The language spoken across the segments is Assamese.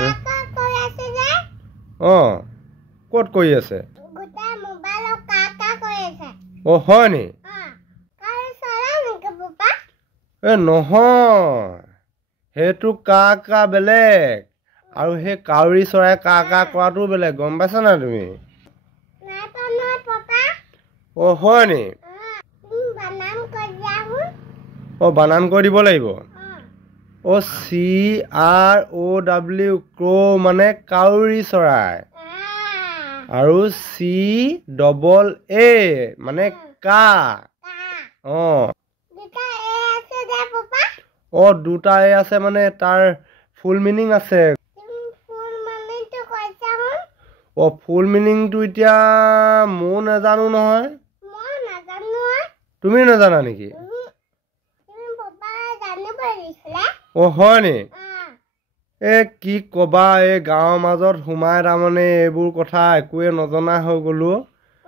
কাকা কৈ আছে যে ক'ত কৰি আছে গোটা মোবাইলৰ কাকা কৈ আছে হয় নি কাই চৰা নেকি পাপা নহয় সেইটো কাকা বেলেগ আৰু সেই কাউৰী চৰাই কাকা কৰাটো বেলেগ গম পাইছা না তুমি নাই পানো পাপা হয় নি বানান কৈ যাও বানান কৰি দিব লাগিব CROW ক্ৰ মানে কাউৰী চৰাই আৰু CAA মানে কা দুটা এ আছে যে পাপা দুটা এ আছে মানে তাৰ ফুল মিনিং আছে ফুল মানেটো কৈছা ফুল মিনিংটো এতিয়া ময়ো নাজানো নহয় মই নাজানো তুমি নাজানা নেকি তুমি পাপা জানিব লাগিছিলে হয় নি কি ক'বা এই গাঁৱৰ মাজত সোমাই তাৰমানে এইবোৰ কথা একোৱে নজনা হৈ গ'লো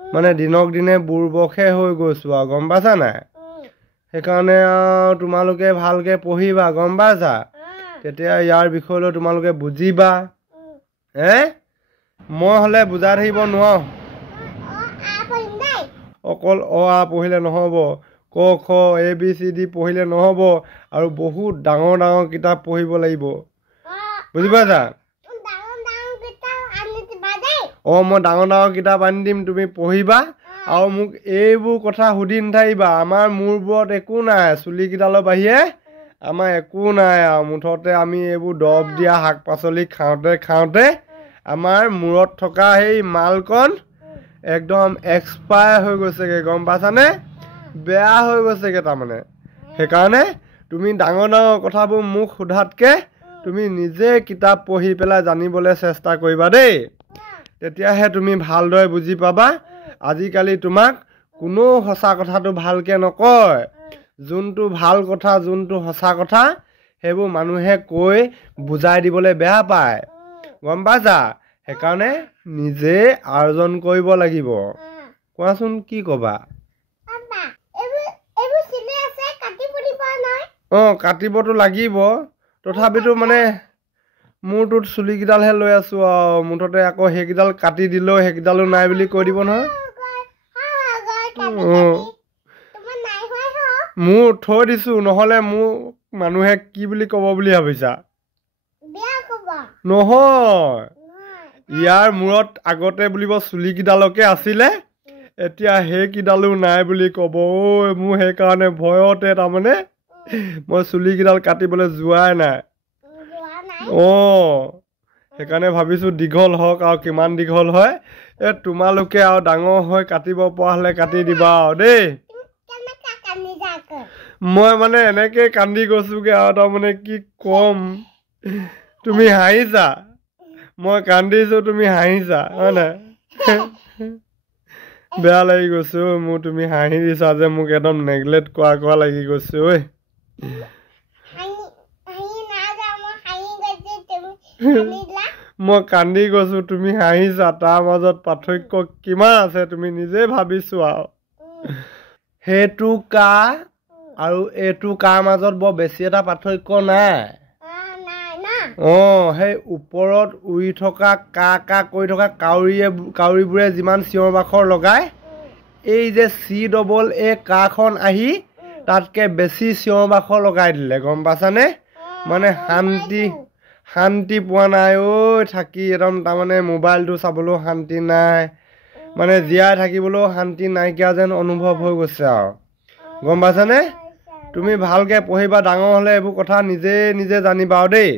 মানে দিনক দিনে বুৰ্বকহে হৈ গৈছোঁ আৰু গম পাইছা নাই সেইকাৰণে আৰু তোমালোকে ভালকৈ পঢ়িবা গম পাইছা তেতিয়া ইয়াৰ বিষয়লৈ তোমালোকে বুজিবা মই হ'লে বুজাই থাকিব নোৱাৰো অকল পঢ়িলে নহ'ব ক খ ABCD পঢ়িলে নহ'ব আৰু বহুত ডাঙৰ ডাঙৰ কিতাপ পঢ়িব লাগিব বুজি পাইছা মই ডাঙৰ ডাঙৰ কিতাপ আনি দিম তুমি পঢ়িবা আৰু মোক এইবোৰ কথা সুধি নাথাকিবা আমাৰ মূৰবোৰত একো নাই চুলিকেইডালৰ বাহিৰে আমাৰ একো নাই আৰু মুঠতে আমি এইবোৰ দৰৱ দিয়া শাক পাচলি খাওঁতে আমাৰ মূৰত থকা সেই মালকণ একদম এক্সপায়াৰ হৈ গৈছেগৈ গম পাইছানে বেয়া হৈ গৈছেগৈ তাৰমানে সেইকাৰণে তুমি ডাঙৰ ডাঙৰ কথাবোৰ মোক সোধাতকৈ তুমি নিজে কিতাপ পঢ়ি পেলাই জানিবলৈ চেষ্টা কৰিবা দেই তেতিয়াহে তুমি ভালদৰে বুজি পাবা আজিকালি তোমাক কোনো সঁচা কথাটো ভালকৈ নকয় যোনটো ভাল কথা যোনটো সঁচা কথা সেইবোৰ মানুহে কৈ বুজাই দিবলৈ বেয়া পায় গম পাইছা সেইকাৰণে নিজে আৰ্জন কৰিব লাগিব কোৱাচোন কি ক'বা কাটিবতো লাগিব তথাপিতো মানে মোৰটোত চুলিকেইডালহে লৈ আছোঁ আৰু মুঠতে আকৌ সেইকেইডাল কাটি দিলেও সেইকেইডালো নাই বুলি কৈ দিব নহয় মোৰ থৈ দিছোঁ নহ'লে মোক মানুহে কি বুলি ক'ব বুলি ভাবিছা নহয় ইয়াৰ মূৰত আগতে বুলিব চুলিকেইডালকে আছিলে এতিয়া সেইকেইডালো নাই বুলি ক'ব মোৰ সেইকাৰণে ভয়তে তাৰমানে মই চুলিকেইডাল কাটিবলৈ যোৱাই নাই সেইকাৰণে ভাবিছোঁ দীঘল হওক আৰু কিমান দীঘল হয় তোমালোকে আৰু ডাঙৰ হৈ কাটিব পৰা হ'লে কাটি দিবা আৰু দেই মই মানে এনেকৈ কান্দি গৈছোঁগৈ আৰু তাৰমানে কি ক'ম তুমি হাঁহিছা মই কান্দিছোঁ তুমি হাঁহিছা হয় নাই বেয়া লাগি গৈছোঁ মোৰ তুমি হাঁহি দিছা যে মোক একদম নেগলেক্ট কৰা লাগি গৈছে ঐ মই কান্দি গৈছোঁ তুমি হাঁহিছা তাৰ মাজত পাৰ্থক্য কিমান আছে তুমি নিজে ভাবিছোঁ আৰু সেইটো কা আৰু এইটো কাৰ মাজত বৰ বেছি এটা পাৰ্থক্য নাই সেই ওপৰত উৰি থকা কা কৰি থকা কাউৰীবোৰে যিমান চিঞৰ বাখৰ লগায় এই যে CAA কাখন আহি তাতকৈ বেছি চিঞৰ বাখৰ লগাই দিলে গম পাইছানে মানে শান্তি পোৱা নাই থাকি একদম তাৰমানে মোবাইলটো চাবলৈও শান্তি নাই মানে জীয়াই থাকিবলৈও শান্তি নাইকিয়া যেন অনুভৱ হৈ গৈছে আৰু গম পাইছানে তুমি ভালকৈ পঢ়িবা ডাঙৰ হ'লে এইবোৰ কথা নিজে জানিবা আৰু দেই